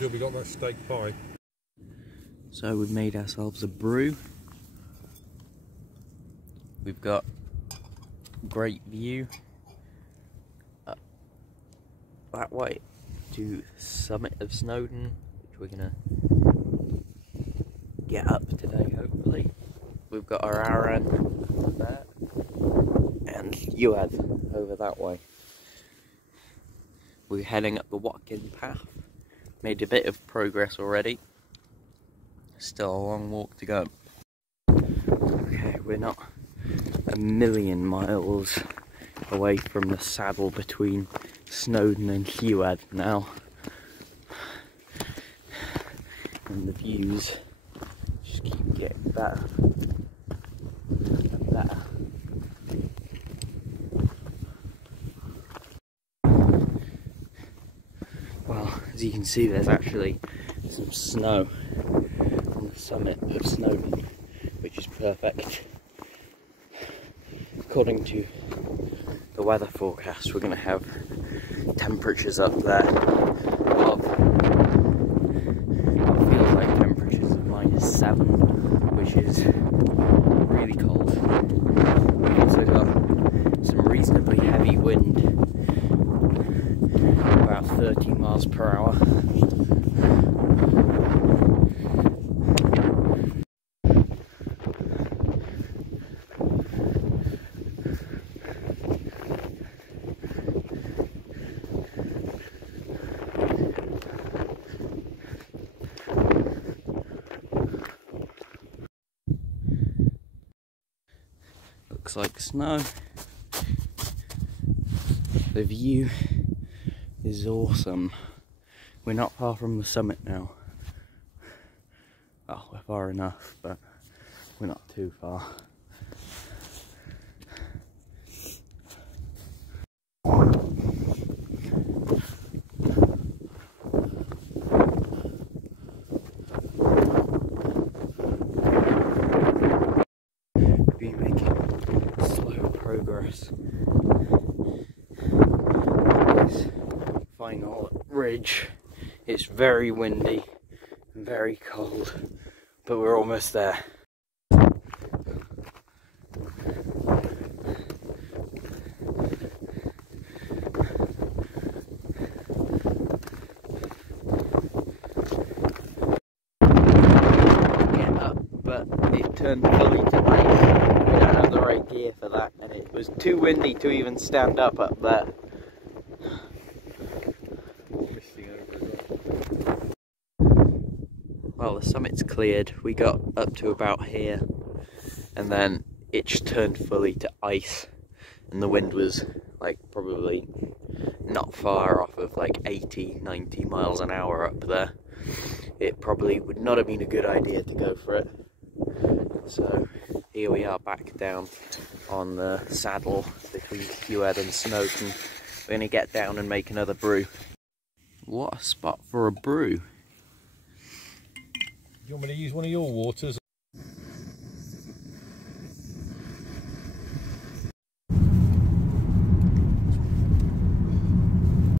sure we got that steak pie. So we've made ourselves a brew. We've got great view up that way to the summit of Snowdon, which we're gonna get up today hopefully. We've got our Aran there and Uad over that way. We're heading up the Watkin path. Made a bit of progress already. Still a long walk to go. Okay, we're not a million miles away from the saddle between Snowdon and Uad now. And the views just keep getting better and better. Well, as you can see, there's actually some snow on the summit of Snowdon, which is perfect. According to the weather forecast, we're going to have temperatures up there of, it feels like temperatures of -7, which is really cold. We've also got some reasonably heavy wind, about 30 miles per hour. Looks like snow. The view is awesome. We're not far from the summit now. Well, we're far enough, but we're not too far. We've been making slow progress. This final ridge. It's very windy and very cold, but we're almost there. Get up, but it turned fully to ice. We don't have the right gear for that, and it was too windy to even stand up there. Well, the summit's cleared. We got up to about here, and then it just turned fully to ice, and the wind was like probably not far off of like 80-90 miles an hour up there. It probably would not have been a good idea to go for it. So here we are back down on the saddle between Uad and Snowdon. We're going to get down and make another brew. What a spot for a brew. You want me to use one of your waters?